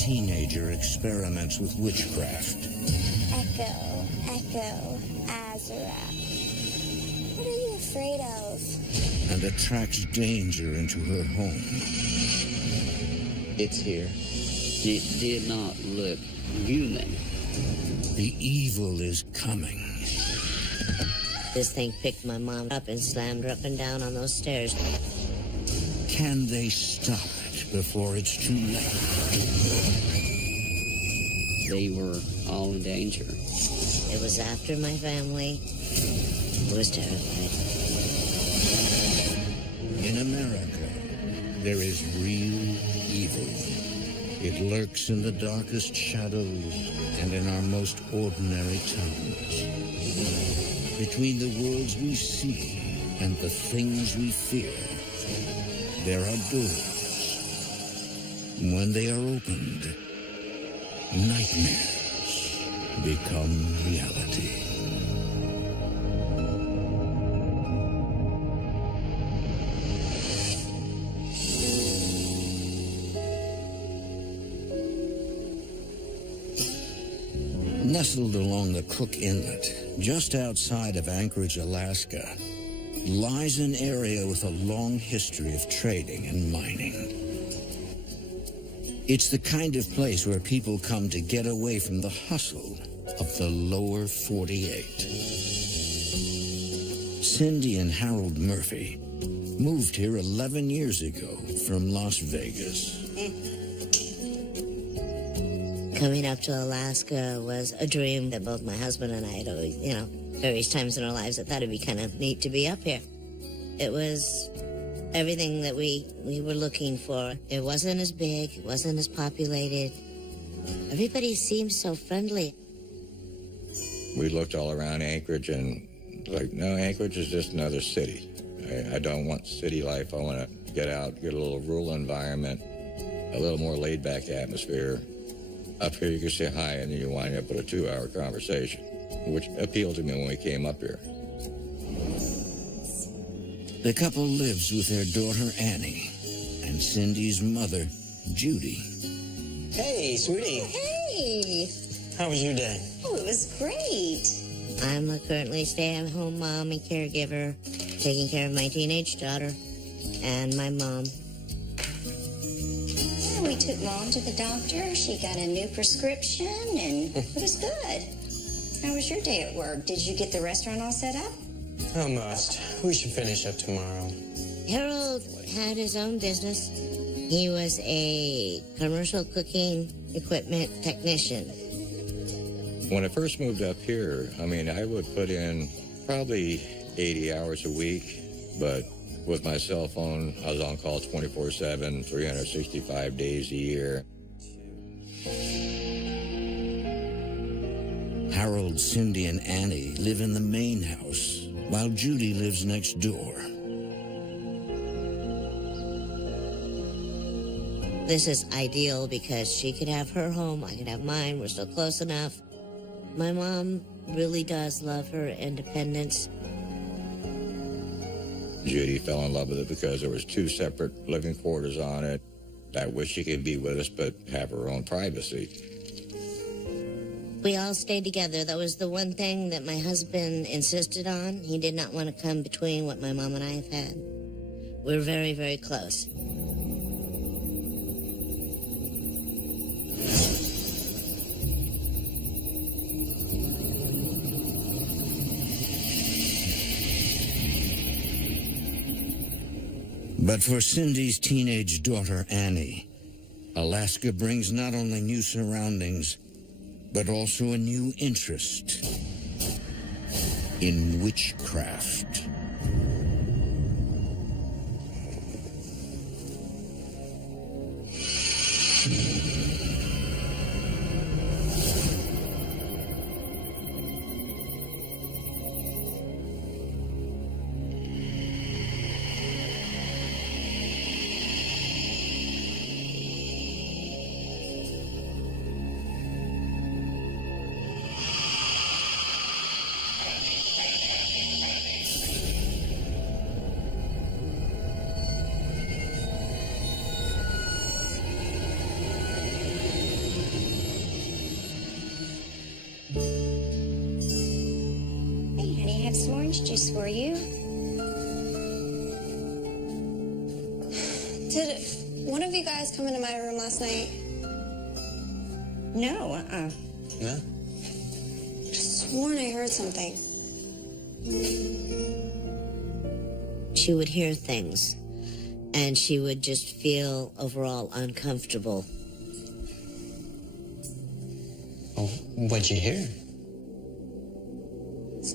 teenager experiments with witchcraft. Echo, Echo, Azura. What are you afraid of? And attracts danger into her home. It's here. It did not look human. The evil is coming. This thing picked my mom up and slammed her up and down on those stairs. Can they stop it before it's too late? They were all in danger. It was after my family. I was terrified. In America, there is real evil. It lurks in the darkest shadows and in our most ordinary towns. Between the worlds we see and the things we fear, there are doors. When they are opened, nightmares become reality. Nestled along the Cook Inlet, just outside of Anchorage, Alaska, lies an area with a long history of trading and mining. It's the kind of place where people come to get away from the hustle of the lower 48. Cindy and Harold Murphy moved here 11 years ago from Las Vegas. Coming up to Alaska was a dream that both my husband and I had always, various times in our lives that thought it'd be kind of neat to be up here. It was everything that we were looking for. It wasn't as big, it wasn't as populated. Everybody seemed so friendly. We looked all around Anchorage and no, Anchorage is just another city. I don't want city life. I want to get out, get a little rural environment, a little more laid-back atmosphere. Up here, you can say hi, and then you wind up with a 2-hour conversation, which appealed to me when we came up here. The couple lives with their daughter, Annie, and Cindy's mother, Judy. Hey, sweetie. Hey! How was your day? Oh, it was great. I'm a currently stay-at-home mom and caregiver, taking care of my teenage daughter and my mom. Yeah, we took Mom to the doctor. She got a new prescription, and it was good. How was your day at work? Did you get the restaurant all set up? Almost. We should finish up tomorrow. Harold had his own business. He was a commercial cooking equipment technician. When I first moved up here, I would put in probably 80 hours a week, but with my cell phone, I was on call 24/7, 365 days a year. Harold, Cindy, and Annie live in the main house, while Judy lives next door. This is ideal because she could have her home, I could have mine, we're still close enough. My mom really does love her independence. Judy fell in love with it because there was 2 separate living quarters on it. I wish she could be with us, but have her own privacy. We all stayed together. That was the one thing that my husband insisted on. He did not want to come between what my mom and I have had. We're very, very close. But for Cindy's teenage daughter, Annie, Alaska brings not only new surroundings, but also a new interest in witchcraft. juice for you. Did one of you guys come into my room last night? No, No? Just sworn I heard something. She would hear things, and she would just feel overall uncomfortable. Oh, what'd you hear?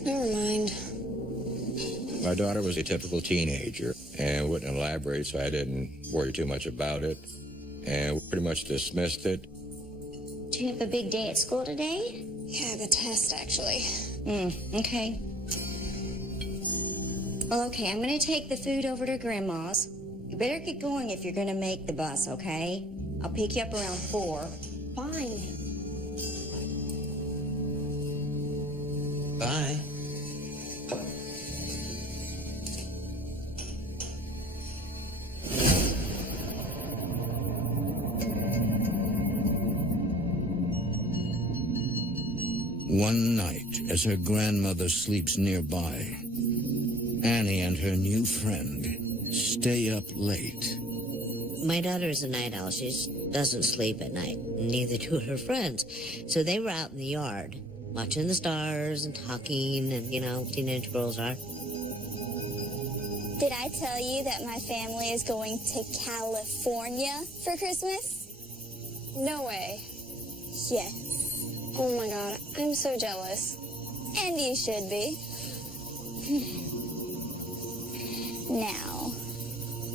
Never mind. My daughter was a typical teenager and wouldn't elaborate, so I didn't worry too much about it and pretty much dismissed it. do you have a big day at school today? Yeah, I have a test, actually. Okay. Well, okay, I'm gonna take the food over to Grandma's. You better get going if you're gonna make the bus, okay? I'll pick you up around 4. Fine. Bye. One night, as her grandmother sleeps nearby, Annie and her new friend stay up late. My daughter is a night owl. She doesn't sleep at night. Neither do her friends. So they were out in the yard, watching the stars and talking, and, you know, teenage girls are. Did I tell you that my family is going to California for Christmas? No way. Yes. Oh my god, I'm so jealous. And you should be. Now,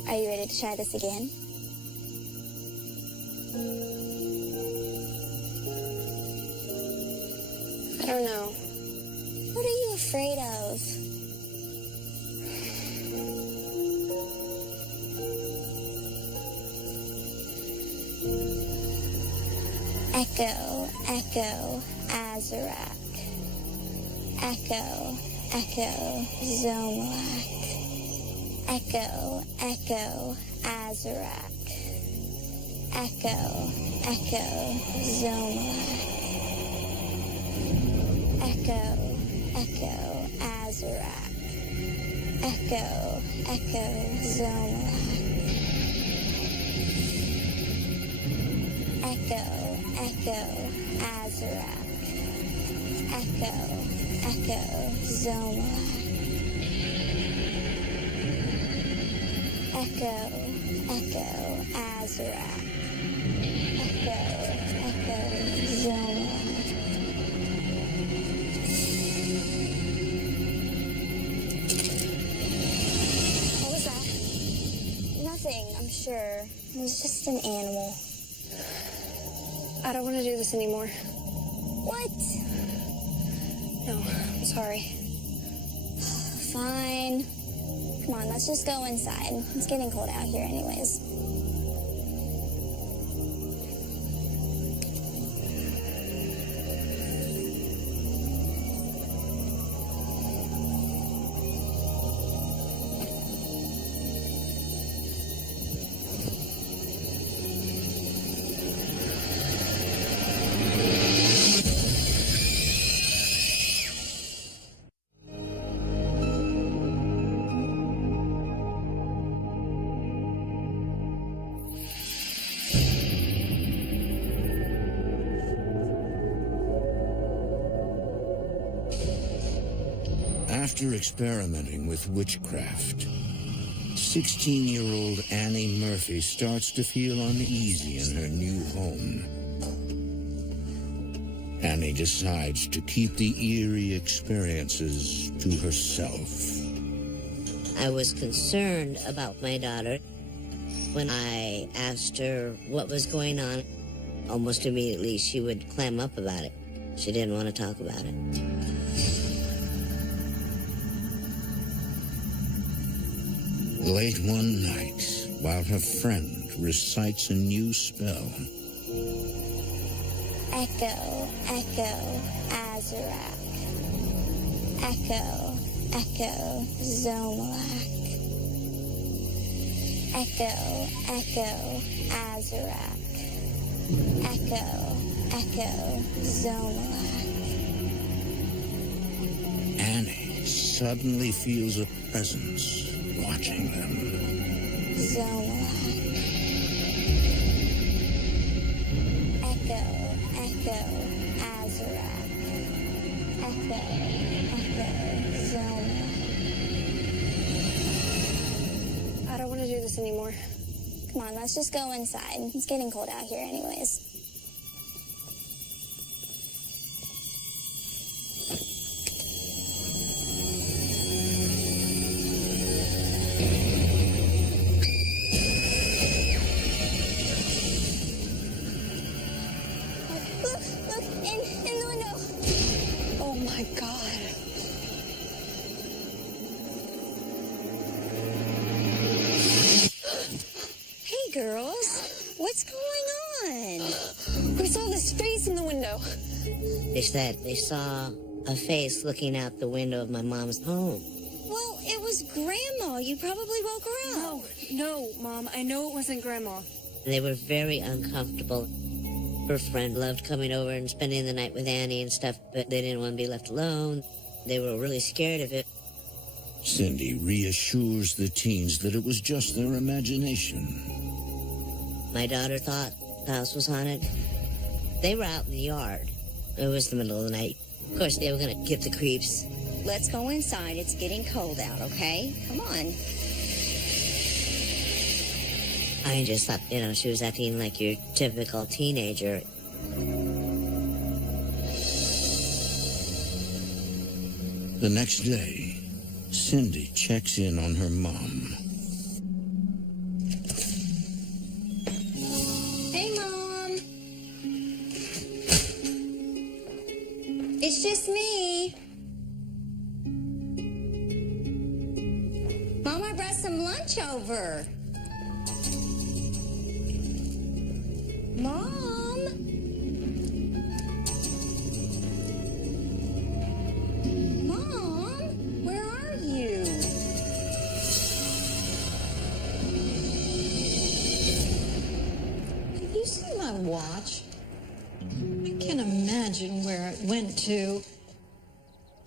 are you ready to try this again? I don't know. What are you afraid of? Echo, echo, Azarac. Echo, echo, Zomalak. Echo, echo, Azarac. Echo, echo, Zomalak. Echo, echo, Azarac. Echo, echo, Zomalak. Echo, echo, Azarac. Echo, echo, Zomalak. Echo, echo, Azarac. Echo, echo, Zomalak. What was that? Nothing, I'm sure. It was just an animal. I don't want to do this anymore. What? No, I'm sorry. Fine. Come on, let's just go inside. It's getting cold out here anyways. After experimenting with witchcraft, 16-year-old Annie Murphy starts to feel uneasy in her new home. Annie decides to keep the eerie experiences to herself. I was concerned about my daughter. When I asked her what was going on, almost immediately she would clam up about it. She didn't want to talk about it. Late one night, while her friend recites a new spell, Echo, echo, Azarac. Echo, echo, Zomalak. Echo, echo, Azarac. Echo, echo, Zomalak. Annie suddenly feels a presence watching them. Zona. Echo, Echo, Azarac. Echo, Echo, Zona. I don't want to do this anymore. Come on, let's just go inside. It's getting cold out here anyways. Look, in the window. Oh my God. Hey, girls. What's going on? We saw this face in the window. They said they saw a face looking out the window of my mom's home. Well, it was Grandma. You probably woke her up. No, Mom. I know it wasn't Grandma. They were very uncomfortable. Her friend loved coming over and spending the night with Annie and stuff, but they didn't want to be left alone. They were really scared of it. Cindy reassures the teens that it was just their imagination. My daughter thought the house was haunted. They were out in the yard. It was the middle of the night. Of course, they were going to get the creeps. Let's go inside. It's getting cold out, okay? Come on. I just thought, she was acting like your typical teenager. The next day, Cindy checks in on her mom. Hey, Mom. It's just me. Mom, I brought some lunch over. Mom? Mom? Where are you? Have you seen my watch? I can't imagine where it went to.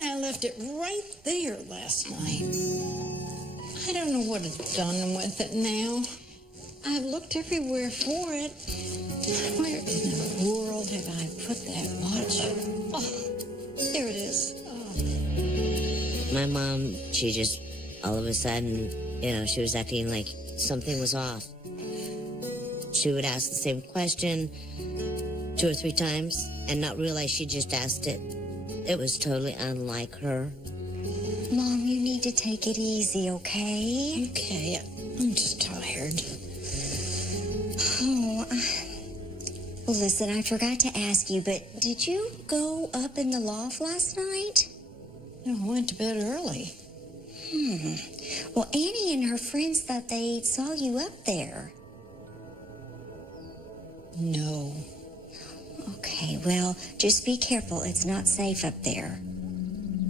I left it right there last night. I don't know what it's done with it now. I've looked everywhere for it. Where in the world have I put that watch? Oh, there it is. Oh. My mom, she just, all of a sudden, she was acting like something was off. She would ask the same question 2 or 3 times and not realize she just asked it. It was totally unlike her. Mom, you need to take it easy, okay? Okay, I'm just tired. Oh, well, listen, I forgot to ask you, but did you go up in the loft last night? No, I went to bed early. Well, Annie and her friends thought they saw you up there. No. Okay, well, just be careful. It's not safe up there.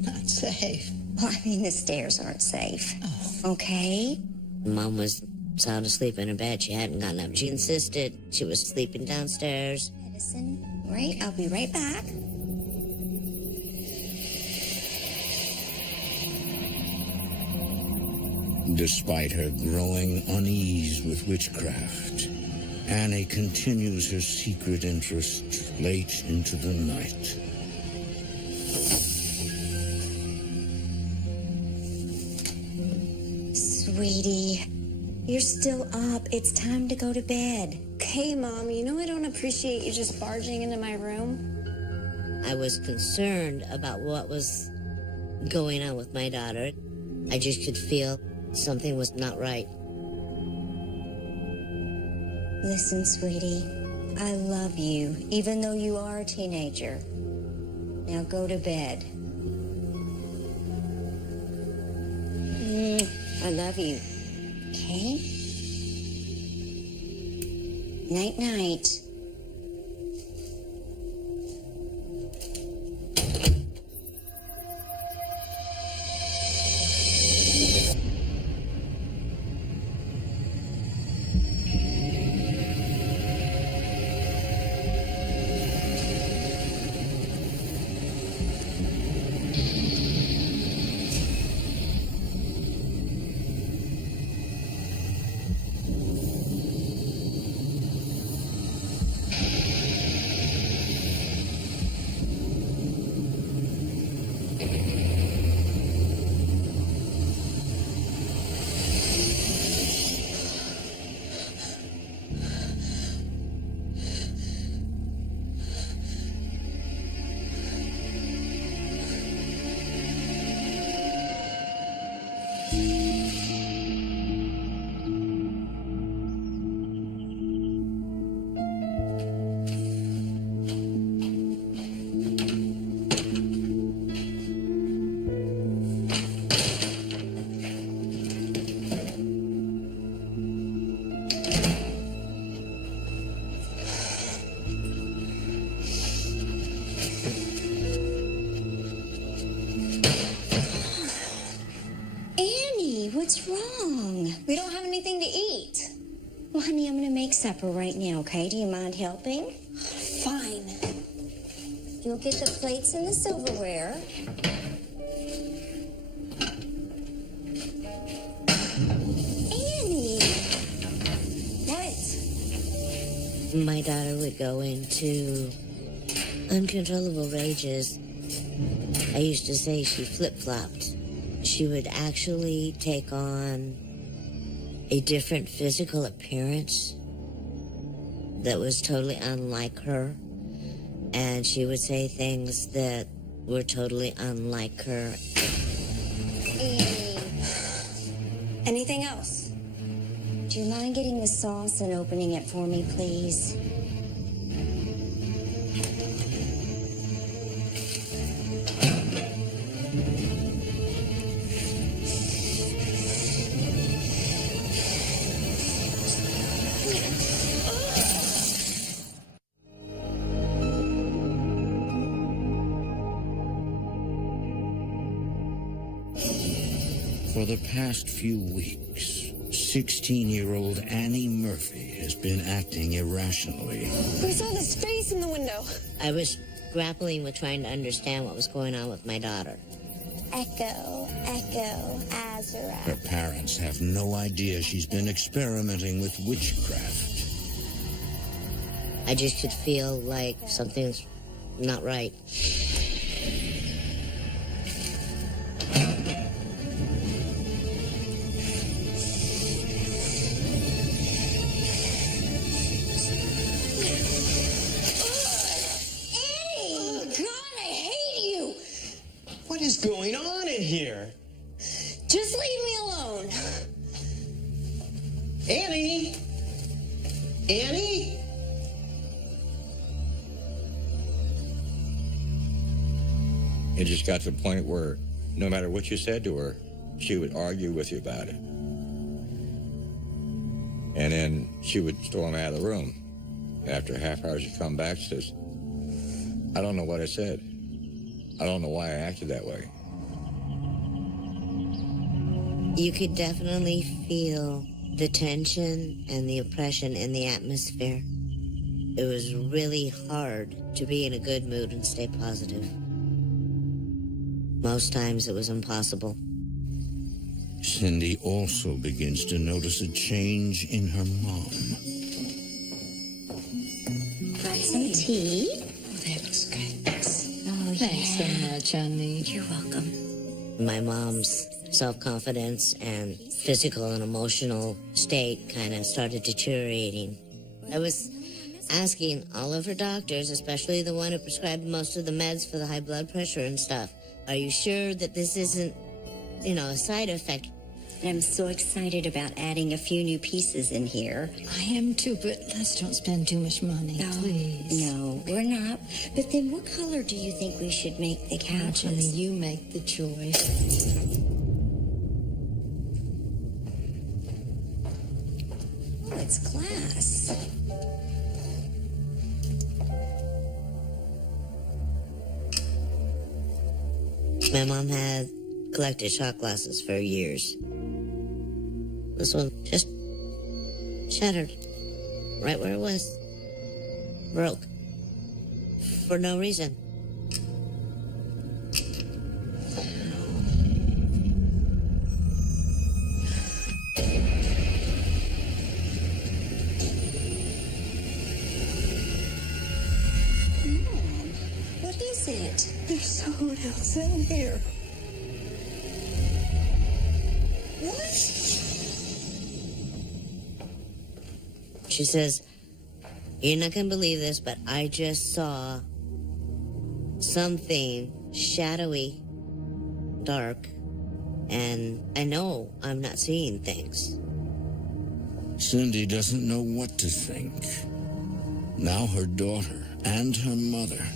Not safe. Well, I mean, the stairs aren't safe. Oh. Okay? Mom was sound asleep in her bed. She hadn't gotten up. She insisted she was sleeping downstairs. Medicine, right? I'll be right back. Despite her growing unease with witchcraft, Annie continues her secret interest late into the night. Sweetie, you're still up. It's time to go to bed. Okay, Mom, you know I don't appreciate you just barging into my room. I was concerned about what was going on with my daughter. I just could feel something was not right. Listen, sweetie, I love you, even though you are a teenager. Now go to bed. I love you. Okay? Night-night. Annie, what's wrong? We don't have anything to eat. Well, honey, I'm gonna make supper right now, okay? Do you mind helping? Fine. You'll get the plates and the silverware. Annie! What? My daughter would go into uncontrollable rages. I used to say she flip-flopped. She would actually take on a different physical appearance that was totally unlike her. And she would say things that were totally unlike her. Anything else? Do you mind getting the sauce and opening it for me, please? For the past few weeks, 16-year-old Annie Murphy has been acting irrationally. We saw this face in the window. I was grappling with trying to understand what was going on with my daughter. Echo, echo, Azura. Her parents have no idea she's been experimenting with witchcraft. I just could feel like something's not right. What is going on in here? Just leave me alone. Annie? Annie? It just got to the point where no matter what you said to her, she would argue with you about it. And then she would storm out of the room. After a half hour, she'd come back and says, I don't know what I said. I don't know why I acted that way. You could definitely feel the tension and the oppression in the atmosphere. It was really hard to be in a good mood and stay positive. Most times it was impossible. Cindy also begins to notice a change in her mom. Got some tea? That was good. Oh, Thanks so much, honey. You're welcome. My mom's self-confidence and physical and emotional state kind of started deteriorating. I was asking all of her doctors, especially the one who prescribed most of the meds for the high blood pressure and stuff, are you sure that this isn't, a side effect? I'm so excited about adding a few new pieces in here. I am too, but let's don't spend too much money, please. No, we're not. But then what color do you think we should make the couches? Honey, you make the choice. Oh, it's glass. My mom had collected shot glasses for years. This one just shattered right where it was. Broke. For no reason. Mom, what is it? There's someone else in here. What? She says, you're not going to believe this, but I just saw something shadowy, dark, and I know I'm not seeing things. Cindy doesn't know what to think. Now her daughter and her mother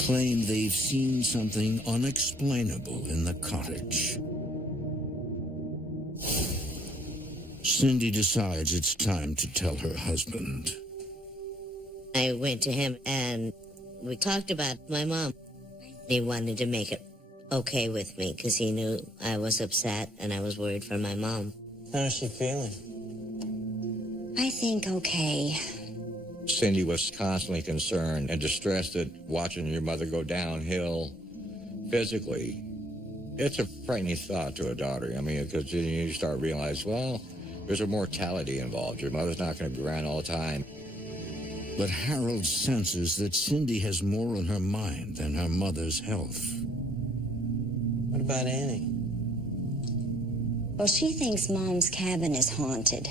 claim they've seen something unexplainable in the cottage. Cindy decides it's time to tell her husband. I went to him and we talked about my mom. He wanted to make it okay with me because he knew I was upset and I was worried for my mom. How's she feeling? I think okay. Cindy was constantly concerned and distressed at watching your mother go downhill physically. It's a frightening thought to a daughter. I mean, because you start realizing, well, there's a mortality involved. Your mother's not going to be around all the time. But Harold senses that Cindy has more on her mind than her mother's health. What about Annie? Well, she thinks Mom's cabin is haunted.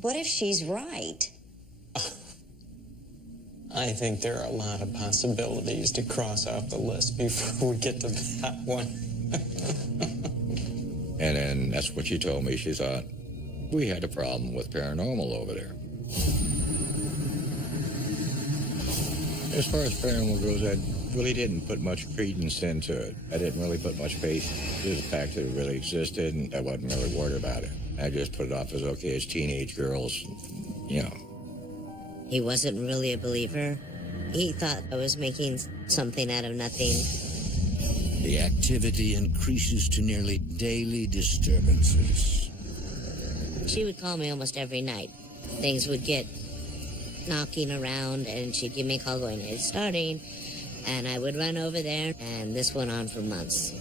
What if she's right? I think there are a lot of possibilities to cross off the list before we get to that one. And then that's what she told me. She thought, we had a problem with paranormal over there. As far as paranormal goes, I really didn't put much credence into it. I didn't really put much faith in the fact that it really existed, and I wasn't really worried about it. I just put it off as, okay, it's teenage girls, you know. He wasn't really a believer. He thought I was making something out of nothing. The activity increases to nearly daily disturbances. She would call me almost every night. Things would get knocking around, and she'd give me a call going, it's starting. And I would run over there, and this went on for months.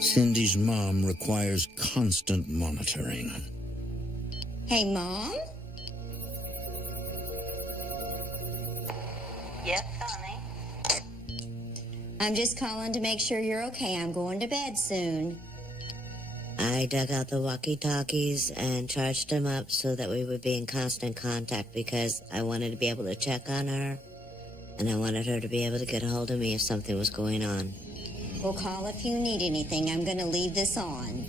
Cindy's mom requires constant monitoring. Hey, Mom? Yes, honey. I'm just calling to make sure you're okay. I'm going to bed soon. I dug out the walkie-talkies and charged them up so that we would be in constant contact because I wanted to be able to check on her, and I wanted her to be able to get a hold of me if something was going on. We'll call if you need anything. I'm going to leave this on.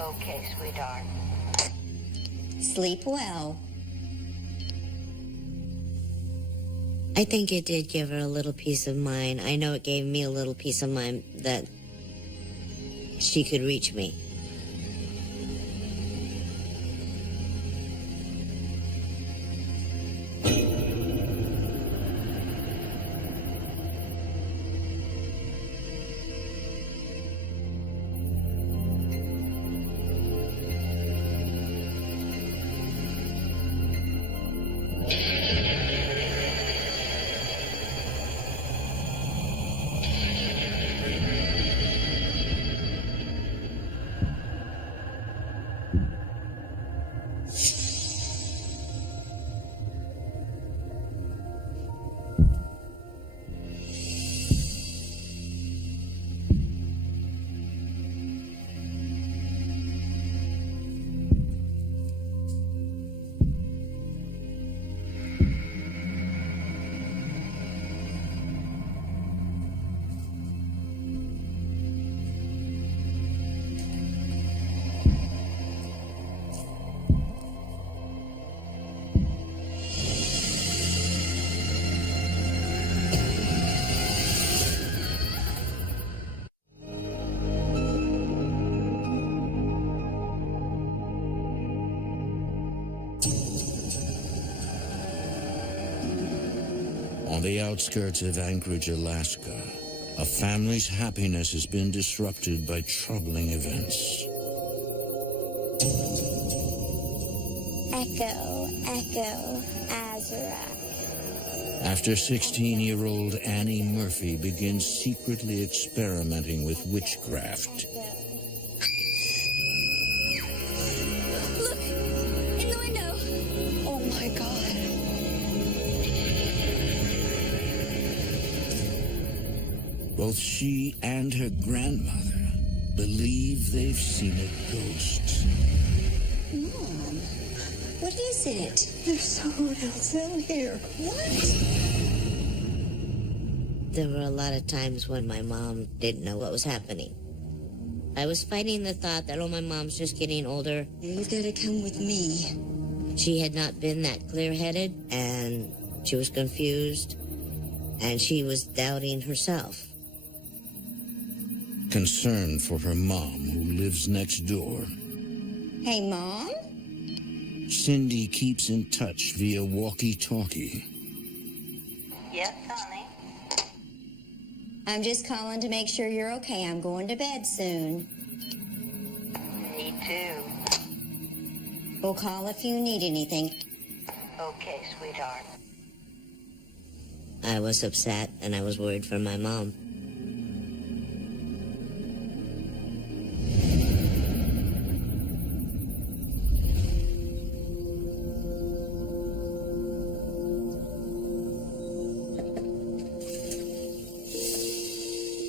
Okay, sweetheart. Sleep well. I think it did give her a little peace of mind. I know it gave me a little peace of mind that she could reach me. On the outskirts of Anchorage, Alaska, a family's happiness has been disrupted by troubling events. Echo, echo, Azura. After 16-year-old Annie Murphy begins secretly experimenting with witchcraft, Look! In the window! Oh my god. both she and her grandmother believe they've seen a ghost. Mom, what is it? There's someone else out here. What? There were a lot of times when my mom didn't know what was happening. I was fighting the thought that, oh, my mom's just getting older. You've got to come with me. She had not been that clear-headed, and she was confused, and she was doubting herself. Concern for her mom, who lives next door, Hey, Mom? Cindy keeps in touch via walkie-talkie. Yes, honey. I'm just calling to make sure you're okay. I'm going to bed soon. Me too. We'll call if you need anything. Okay, sweetheart. I was upset and I was worried for my mom.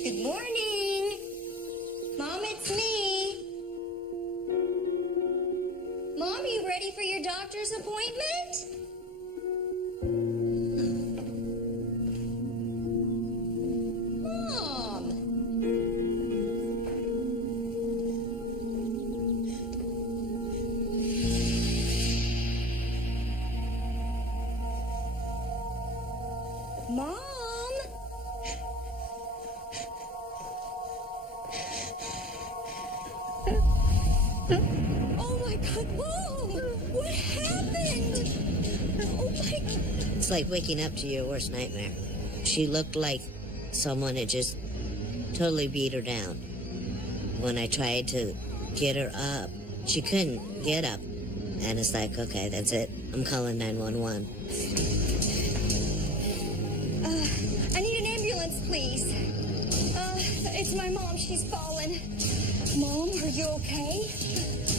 Good morning. Mom, it's me. Mom, you ready for your doctor's appointment? Mom. Mom. Oh my God, Mom! What happened? Oh my God. It's like waking up to your worst nightmare. She looked like someone had just totally beat her down. When I tried to get her up, she couldn't get up. And it's like, okay, that's it. I'm calling 911. I need an ambulance, please. It's my mom. She's fallen. Mom, are you okay?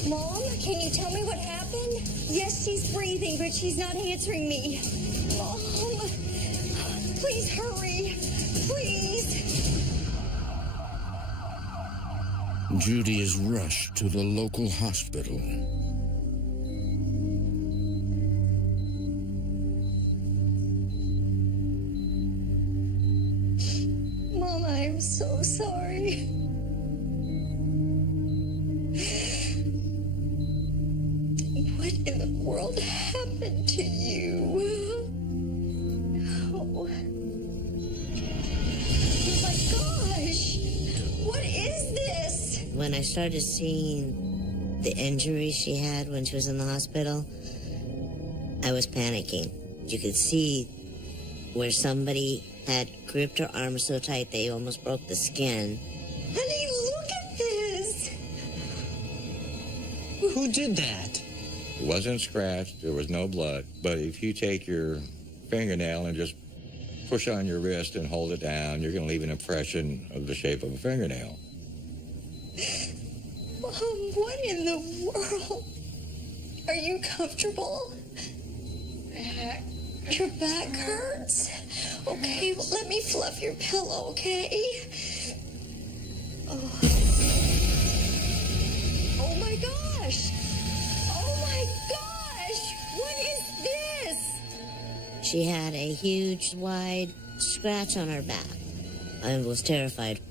Mom, can you tell me what happened? Yes, she's breathing, but she's not answering me. Mom, please hurry. Please. Judy is rushed to the local hospital. Mom, I'm so sorry. What in the world happened to you? Oh my gosh! What is this? When I started seeing the injuries she had when she was in the hospital, I was panicking. You could see where somebody had gripped her arm so tight they almost broke the skin. Honey, look at this! Who did that? It wasn't scratched, there was no blood, but if you take your fingernail and just push on your wrist and hold it down, you're going to leave an impression of the shape of a fingernail. Mom, what in the world? Are you comfortable? Your back hurts? Okay, well, let me fluff your pillow, okay? Oh. Oh my gosh! Oh my gosh! What is this? She had a huge, wide scratch on her back. I was terrified.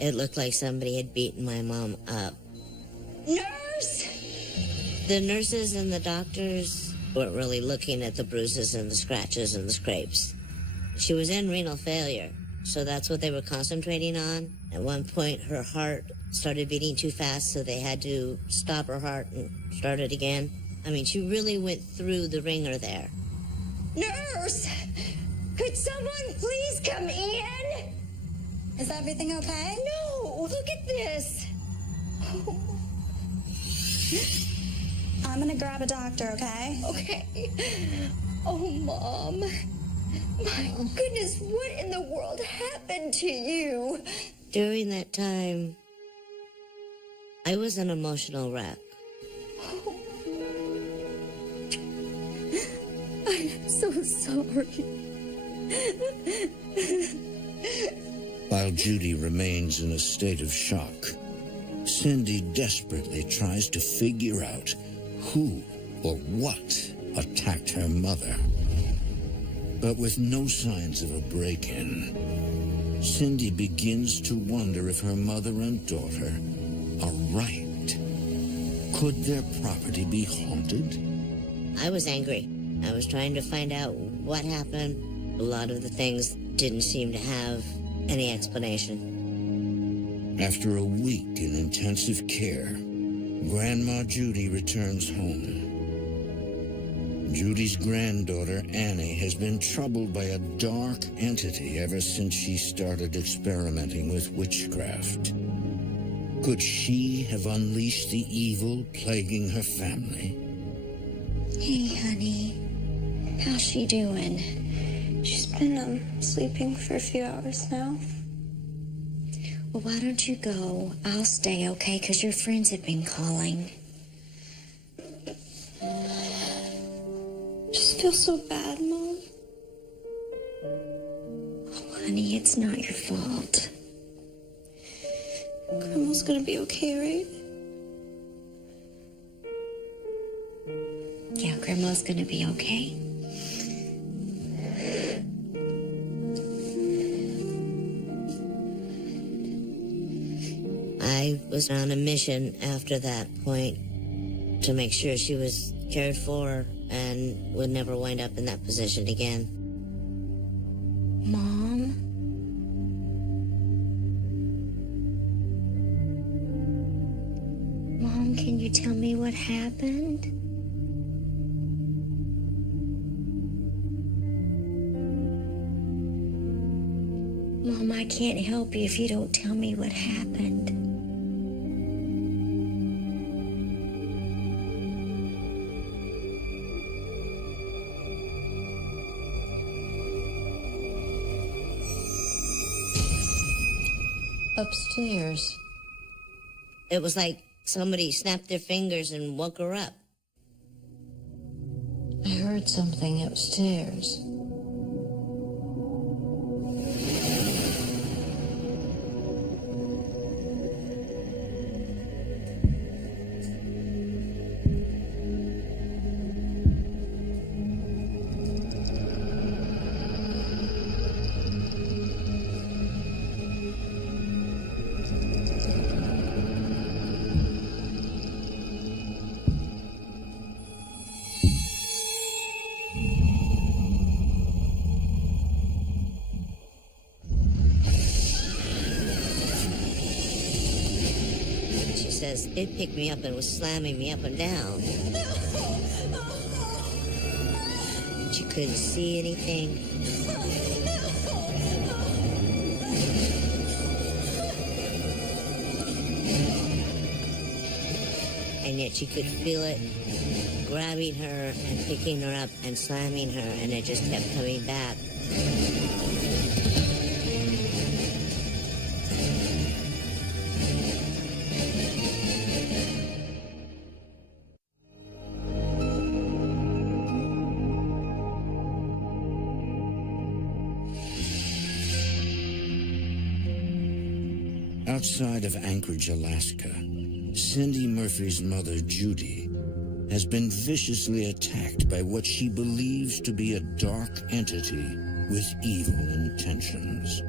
It looked like somebody had beaten my mom up. Nurse! The nurses and the doctors weren't really looking at the bruises and the scratches and the scrapes. She was in renal failure, so that's what they were concentrating on. At one point, her heart started beating too fast, so they had to stop her heart and start it again. I mean, she really went through the ringer there. Nurse! Could someone please come in? Is everything okay? No! Look at this! Oh. I'm gonna grab a doctor, okay? Okay. Oh, Mom. My goodness, what in the world happened to you? During that time, I was an emotional wreck. Oh. I am so sorry. While Judy remains in a state of shock, Cindy desperately tries to figure out who or what attacked her mother. But with no signs of a break-in, Cindy begins to wonder if her mother and daughter are right. Could their property be haunted? I was angry. I was trying to find out what happened. A lot of the things didn't seem to have any explanation. After a week in intensive care, Grandma Judy returns home. Judy's granddaughter, Annie, has been troubled by a dark entity ever since she started experimenting with witchcraft. Could she have unleashed the evil plaguing her family? Hey, honey. How's she doing? She's been sleeping for a few hours now. Well, why don't you go? I'll stay, okay? Because your friends have been calling. Just feel so bad, Mom. Oh, honey, it's not your fault. Grandma's gonna be okay, right? Yeah, Grandma's gonna be okay. I was on a mission after that point to make sure she was cared for and would never wind up in that position again. Mom? Mom, can you tell me what happened? Mom, I can't help you if you don't tell me what happened. Upstairs. It was like somebody snapped their fingers and woke her up. I heard something upstairs. She says it picked me up and was slamming me up and down. She couldn't see anything. And yet she could feel it grabbing her and picking her up and slamming her, and it just kept coming back. Outside of Anchorage, Alaska, Cindy Murphy's mother, Judy, has been viciously attacked by what she believes to be a dark entity with evil intentions.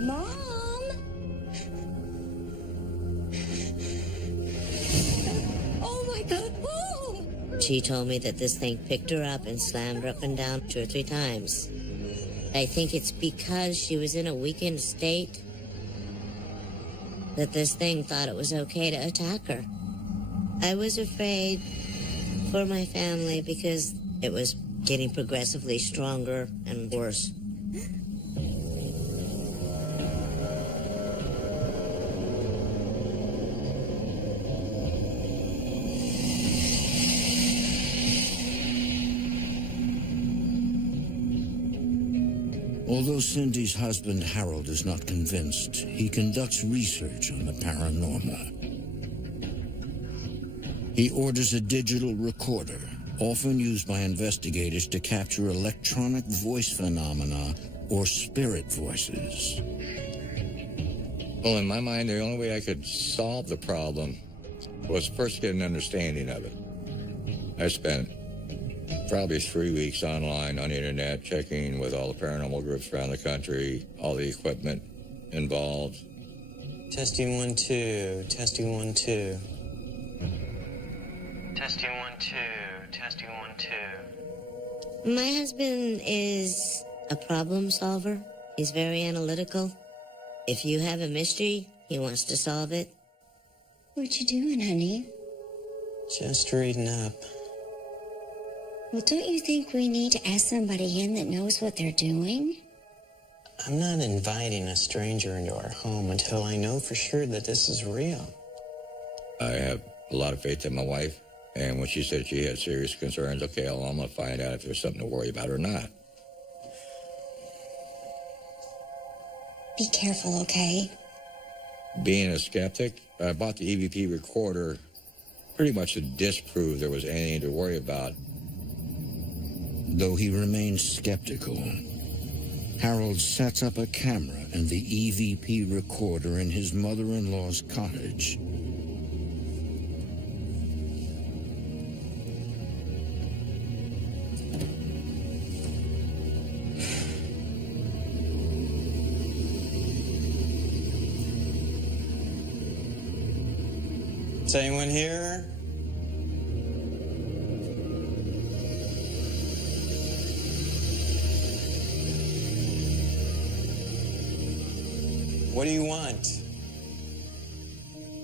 Mom? Oh my God, Mom! She told me that this thing picked her up and slammed her up and down 2 or 3 times. I think it's because she was in a weakened state that this thing thought it was okay to attack her. I was afraid for my family because it was getting progressively stronger and worse. Although Cindy's husband, Harold, is not convinced, he conducts research on the paranormal. He orders a digital recorder, often used by investigators to capture electronic voice phenomena or spirit voices. Well, in my mind, the only way I could solve the problem was first get an understanding of it. I spent probably 3 weeks online on the internet, checking with all the paranormal groups around the country, all the equipment involved. Testing 1, 2. Testing 1, 2. Testing 1, 2. Testing 1, 2. My husband is a problem solver. He's very analytical. If you have a mystery, he wants to solve it. What you doing, honey? Just reading up. Well, don't you think we need to ask somebody in that knows what they're doing? I'm not inviting a stranger into our home until I know for sure that this is real. I have a lot of faith in my wife, and when she said she had serious concerns, okay, well, I'm going to find out if there's something to worry about or not. Be careful, okay? Being a skeptic, I bought the EVP recorder pretty much to disprove there was anything to worry about. Though he remains skeptical, Harold sets up a camera and the EVP recorder in his mother-in-law's cottage. Is anyone here? What do you want?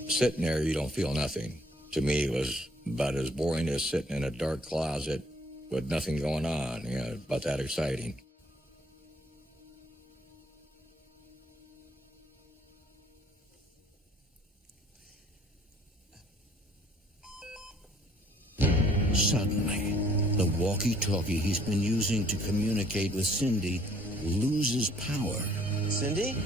Sitting there, you don't feel nothing. To me, it was about as boring as sitting in a dark closet with nothing going on, about that exciting. Suddenly, the walkie-talkie he's been using to communicate with Cindy loses power. Cindy?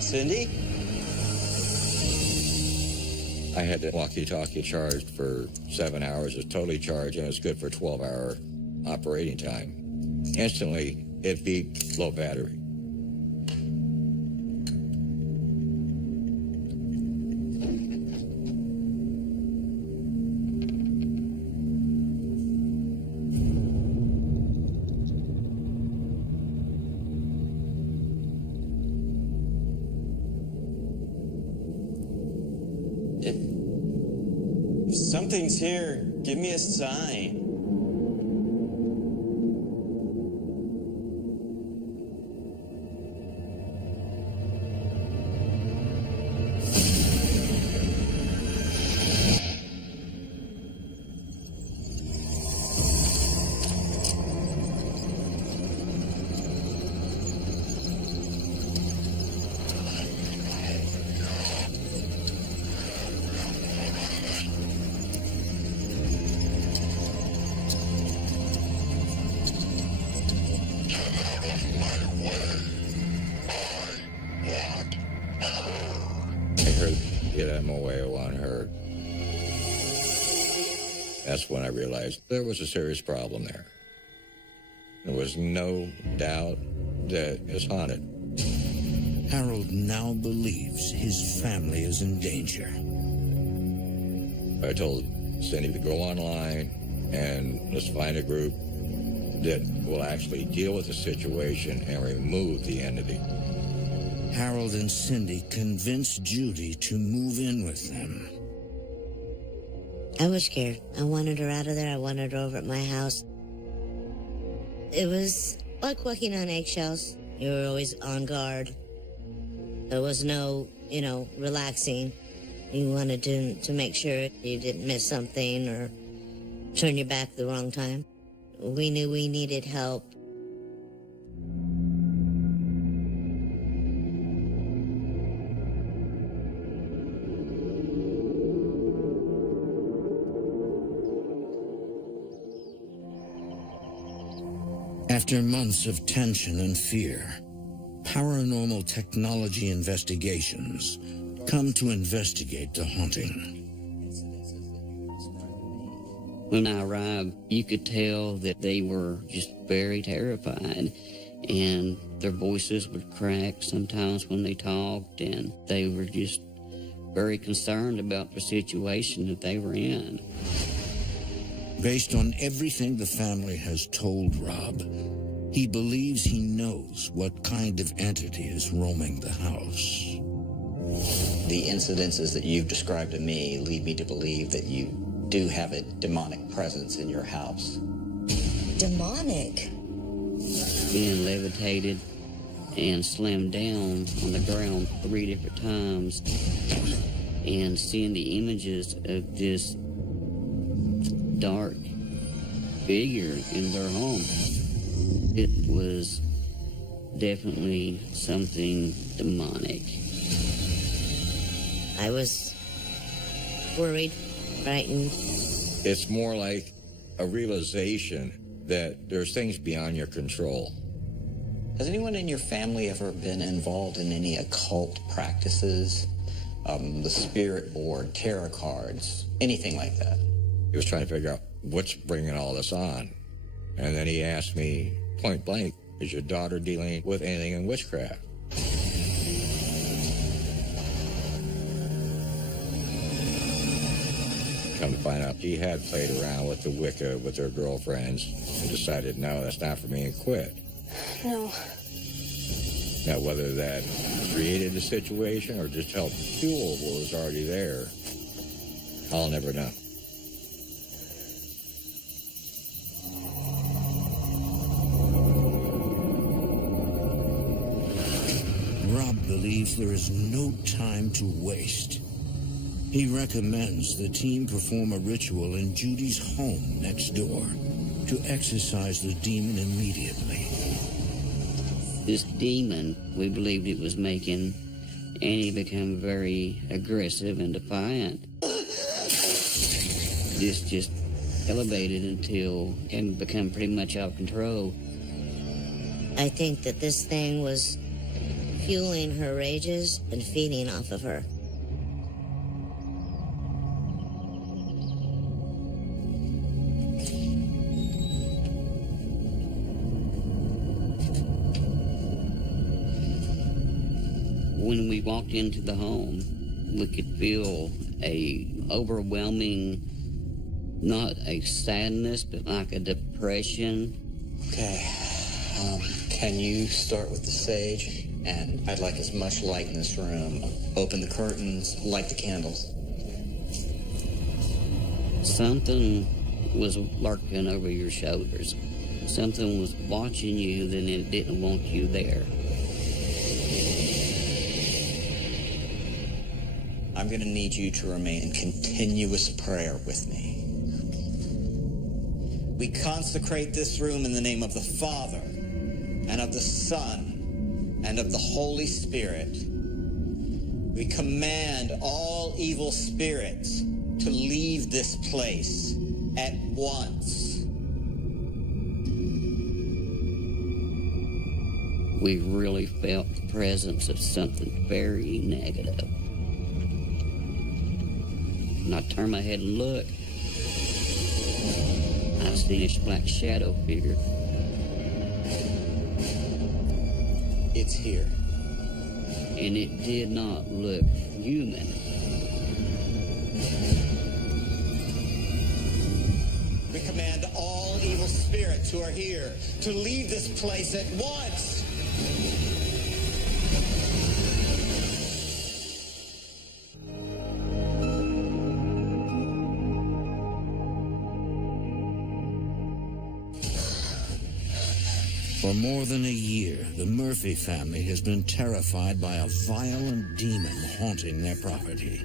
Cindy? I had the walkie-talkie charged for 7 hours. It's totally charged, and it's good for 12-hour operating time. Instantly, it beeped low battery. If something's here, give me a sign. Get him away on her. That's when I realized there was a serious problem there. There was no doubt that it's haunted. Harold now believes his family is in danger. I told Cindy to go online and let's find a group that will actually deal with the situation and remove the entity. Harold and Cindy convinced Judy to move in with them. I was scared. I wanted her out of there. I wanted her over at my house. It was like walking on eggshells. You were always on guard. There was no, relaxing. You wanted to make sure you didn't miss something or turn your back the wrong time. We knew we needed help. After months of tension and fear, paranormal technology investigations come to investigate the haunting. When I arrived, you could tell that they were just very terrified, and their voices would crack sometimes when they talked, and they were just very concerned about the situation that they were in. Based on everything the family has told Rob, he believes he knows what kind of entity is roaming the house. The incidences that you've described to me lead me to believe that you do have a demonic presence in your house. demonic. Being levitated and slammed down on the ground 3 different times, and seeing the images of this dark figure in their home. It was definitely something demonic. I was worried, frightened. It's more like a realization that there's things beyond your control. Has anyone in your family ever been involved in any occult practices? The spirit board, tarot cards, anything like that? He was trying to figure out what's bringing all this on. And then he asked me point blank, is your daughter dealing with anything in witchcraft? Come to find out, he had played around with the Wicca with her girlfriends and decided, no, that's not for me, and quit. No. Now, whether that created the situation or just helped fuel what was already there, I'll never know. Rob believes there is no time to waste. He recommends the team perform a ritual in Judy's home next door to exorcise the demon immediately. This demon, we believed it was making Annie become very aggressive and defiant. This just elevated until it can become pretty much out of control. I think that this thing was fueling her rages and feeding off of her. When we walked into the home, we could feel a overwhelming, not a sadness, but like a depression. Okay. Can you start with the sage? And I'd like as much light in this room. Open the curtains, light the candles. Something was lurking over your shoulders. Something was watching you, then it didn't want you there. I'm going to need you to remain in continuous prayer with me. We consecrate this room in the name of the Father, and of the Son, and of the Holy Spirit. We command all evil spirits to leave this place at once. We really felt the presence of something very negative. When I turned my head and looked, I seen this black shadow figure. It's here. And it did not look human. We command all evil spirits who are here to leave this place at once. For more than a year, the Murphy family has been terrified by a violent demon haunting their property.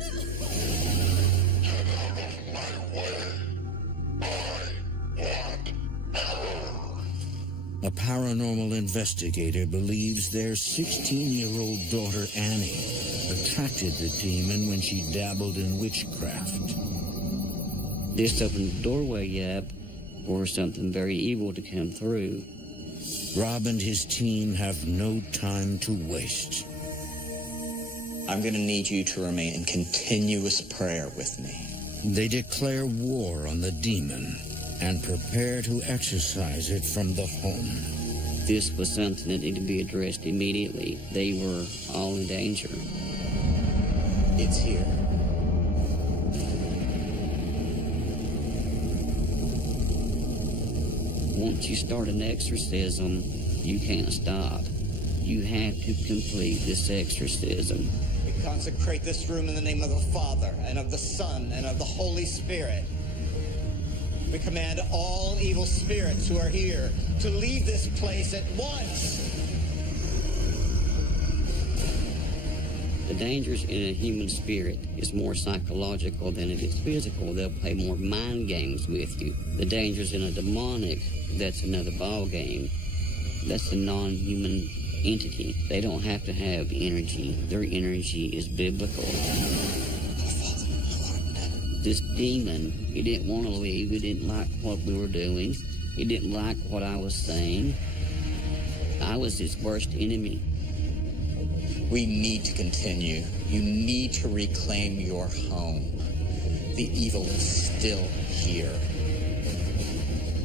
A paranormal investigator believes their 16-year-old daughter Annie attracted the demon when she dabbled in witchcraft. This opened the doorway up for something very evil to come through. Rob and his team have no time to waste. I'm going to need you to remain in continuous prayer with me. They declare war on the demon and prepare to exorcise it from the home. This was something that needed to be addressed immediately. They were all in danger. It's here. Once you start an exorcism, you can't stop. You have to complete this exorcism. We consecrate this room in the name of the Father, and of the Son, and of the Holy Spirit. We command all evil spirits who are here to leave this place at once. The dangers in a human spirit is more psychological than it is physical. They'll play more mind games with you. The dangers in a demonic, that's another ball game. That's a non-human entity. They don't have to have energy. Their energy is biblical. This demon, he didn't want to leave. He didn't like what we were doing. He didn't like what I was saying. I was his worst enemy. We need to continue. You need to reclaim your home. The evil is still here.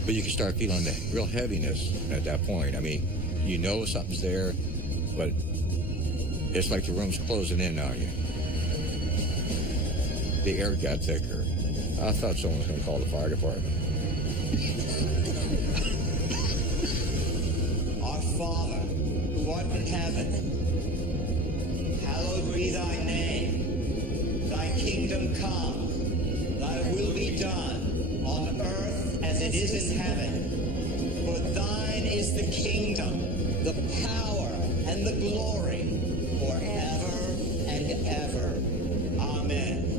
But you can start feeling the real heaviness at that point. I mean, you know something's there, but it's like the room's closing in on you. The air got thicker. I thought someone was going to call the fire department. Our Father, who art in heaven, hallowed be thy name. Thy kingdom come. Thy will be done on earth as it is in heaven. For thine is the kingdom, the power, and the glory forever and ever. Amen.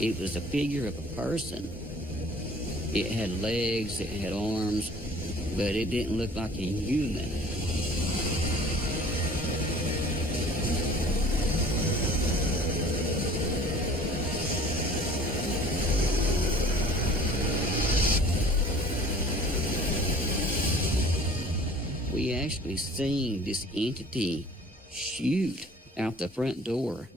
It was a figure of a person. It had legs, it had arms, but it didn't look like a human. We actually seen this entity shoot out the front door.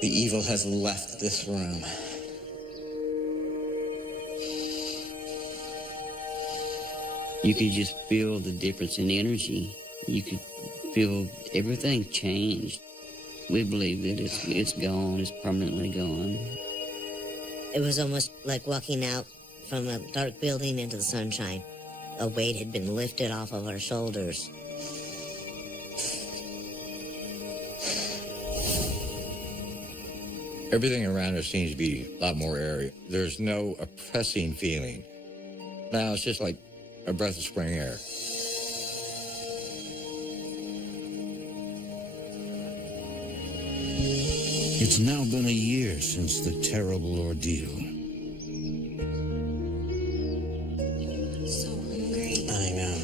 The evil has left this room. You could just feel the difference in energy. You could feel everything changed. We believe that it's gone, it's permanently gone. It was almost like walking out from a dark building into the sunshine. A weight had been lifted off of our shoulders. Everything around us seems to be a lot more airy. There's no oppressing feeling. Now it's just like a breath of spring air. It's now been a year since the terrible ordeal. So hungry. I know.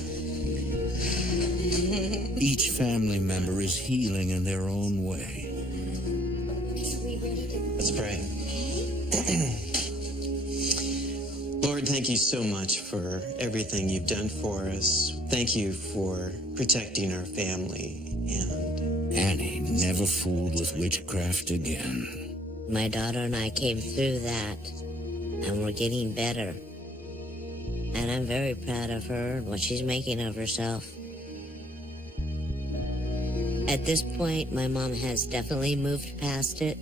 Each family member is healing in their own way. Let's pray. Lord, thank you so much for everything you've done for us. Thank you for protecting our family. And Annie never fooled with witchcraft again. My daughter and I came through that, and we're getting better. And I'm very proud of her and what she's making of herself. At this point, my mom has definitely moved past it.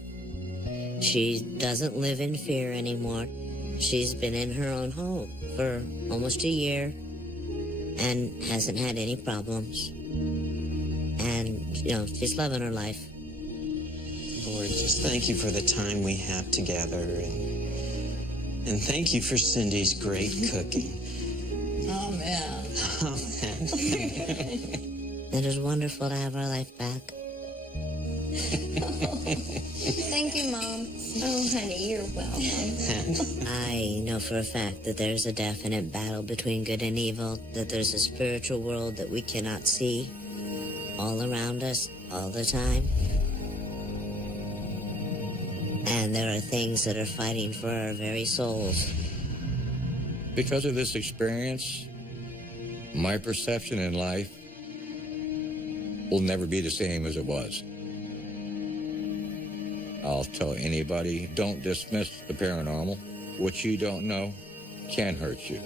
She doesn't live in fear anymore. She's been in her own home for almost a year and hasn't had any problems. And, she's loving her life. Lord, just thank you for the time we have together. And thank you for Cindy's great cooking. Amen. Amen. It is wonderful to have her life back. Thank you, Mom. Oh, honey, you're welcome. I know for a fact that there's a definite battle between good and evil, that there's a spiritual world that we cannot see all around us all the time. And there are things that are fighting for our very souls. Because of this experience, my perception in life will never be the same as it was. I'll tell anybody, don't dismiss the paranormal. What you don't know can hurt you.